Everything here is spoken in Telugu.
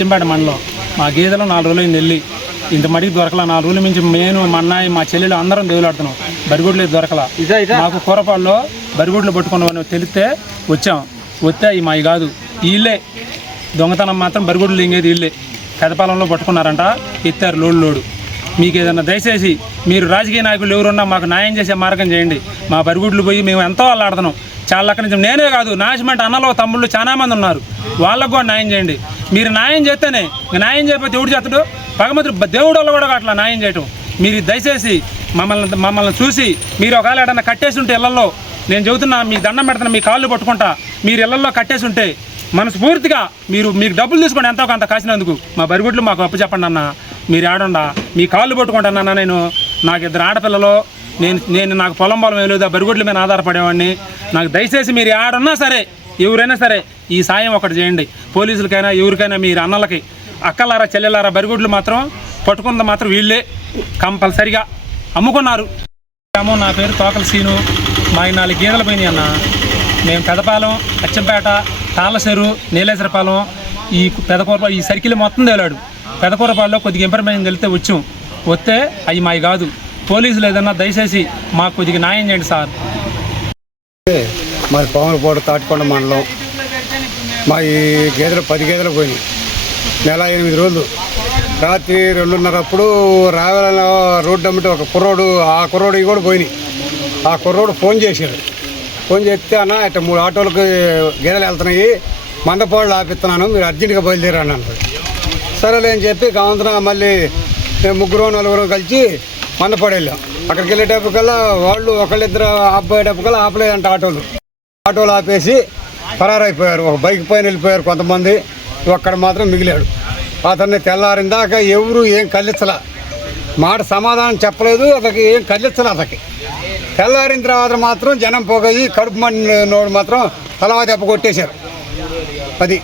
అచ్చంపేట మండలం. మా గేదెలు 4 రోజులు వెళ్ళి ఇంత మడికి దొరకలా. 4 రోజుల నుంచి నేను మా అన్నయ్య మా చెల్లెలు అందరం దేవులాడుతున్నాం. బరిగొడ్లు దొరకలా. మాకు కూరపాల్లో బరిగొడ్లు పట్టుకున్నామని తెలిస్తే వచ్చాం. వస్తే అవి మావి కాదు, వీళ్ళే దొంగతనం మాత్రం బరిగొడ్లు ఇంగేది వీళ్ళే పెదపాలెంలో పట్టుకున్నారంట. ఎత్తారు లోడు. మీకు ఏదైనా దయచేసి మీరు రాజకీయ నాయకులు ఎవరున్నా మాకు న్యాయం చేసే మార్గం చేయండి. మా బరిగొడ్లు పోయి మేము ఎంతో అల్లాడుతున్నాం. చాలా అక్కడి నుంచి నేనే కాదు, నాశమెంట్ అన్నలో తమ్ముళ్ళు చాలా మంది ఉన్నారు. వాళ్ళకు కూడా న్యాయం చేయండి. మీరు న్యాయం చేస్తేనే, న్యాయం చేయకపోతే ఎవడు చేస్తాడు? భగవంతుడు దేవుడు వల్ల కూడా అట్లా న్యాయం చేయటం. మీరు దయచేసి మమ్మల్ని చూసి మీరు ఒకవేళ ఏదన్నా కట్టేసి ఉంటే ఇళ్లలో, నేను చెబుతున్నా, మీ దండం పెడుతున్నా, మీ కాళ్ళు పట్టుకుంటా, మీరు ఇళ్లలో కట్టేసి ఉంటే మనస్ఫూర్తిగా మీకు డబ్బులు తీసుకోండి ఎంతో కొంత కాసినందుకు. మా బరిగొడ్లు మాకు అప్పు చెప్పండి అన్న. మీరు ఆడండా మీ కాళ్ళు పట్టుకుంటానన్నా. నాకు 2 ఆడపిల్లలు, నాకు పొలం వేయలేదు, ఆ బరిగొడ్ల మీద ఆధారపడేవాడిని. నాకు దయచేసి మీరు ఆడున్నా సరే, ఎవరైనా సరే ఈ సాయం ఒకటి చేయండి. పోలీసులకైనా ఎవరికైనా, మీరు అన్నలకి అక్కలారా చెల్లెలారా బరిగొడ్లు మాత్రం పట్టుకుందా మాత్రం వీళ్ళే కంపల్సరిగా అమ్ముకున్నారు. నా పేరు తోకల సీను. మా 4 గేదెలు పోయినాయి అన్న. మేము పెదపాలెం, అచ్చంపేట, తాళ్ళచెరు, నీలేశ్వరపాలెం, ఈ పెదకూరపాలెం, ఈ సర్కిల్ మొత్తం తేలాడు. పెదకూరపాలెంలో కొద్దిగా ఇన్ఫర్మేషన్ తెలితే వచ్చాం. వస్తే అవి మావి కాదు. పోలీసులు ఏదన్నా దయచేసి మాకు కొద్దిగా న్యాయం చేయండి సార్. మాది పాములపాడు తాటికొండ మండలం. మా ఈ గేదెలు 10 గేదెలు పోయినాయి. నెల 8 రోజులు. రాత్రి 2:30 రావాల రోడ్డు అమ్మితే ఒక కుర్రోడు, ఆ కుర్రోడు కూడా పోయినాయి. ఆ కుర్రోడు ఫోన్ చేశాడు. ఫోన్ చేస్తే అన్న ఇట్లా 3 ఆటోలకు గేదెలు వెళ్తున్నాయి, మందపాడులు ఆపిస్తున్నాను, మీరు అర్జెంటుగా బయలుదేరాను అన్నాడు. సరేలే అని చెప్పి కావంతన మళ్ళీ 3-4 కలిసి మందపాడు వెళ్ళాం. అక్కడికి వెళ్ళేటప్పటికల్లా వాళ్ళు ఒకళ్ళిద్దరు ఆపోయేటప్పటికల్లా ఆపలేదంట ఆటోలు ఆపేసి పరారైపోయారు. ఒక బైక్ పైన వెళ్ళిపోయారు కొంతమంది. ఒక్కడ మాత్రం మిగిలాడు. అతన్ని తెల్లారిందాక ఎవరు ఏం కల్లించలా, మాట సమాధానం చెప్పలేదు. అతనికి ఏం కల్లించలే. అతనికి తెల్లారిన తర్వాత మాత్రం జనం పోగయి కడుపు మండినోడు మాత్రం తలవా దెబ్బ కొట్టేశారు. అది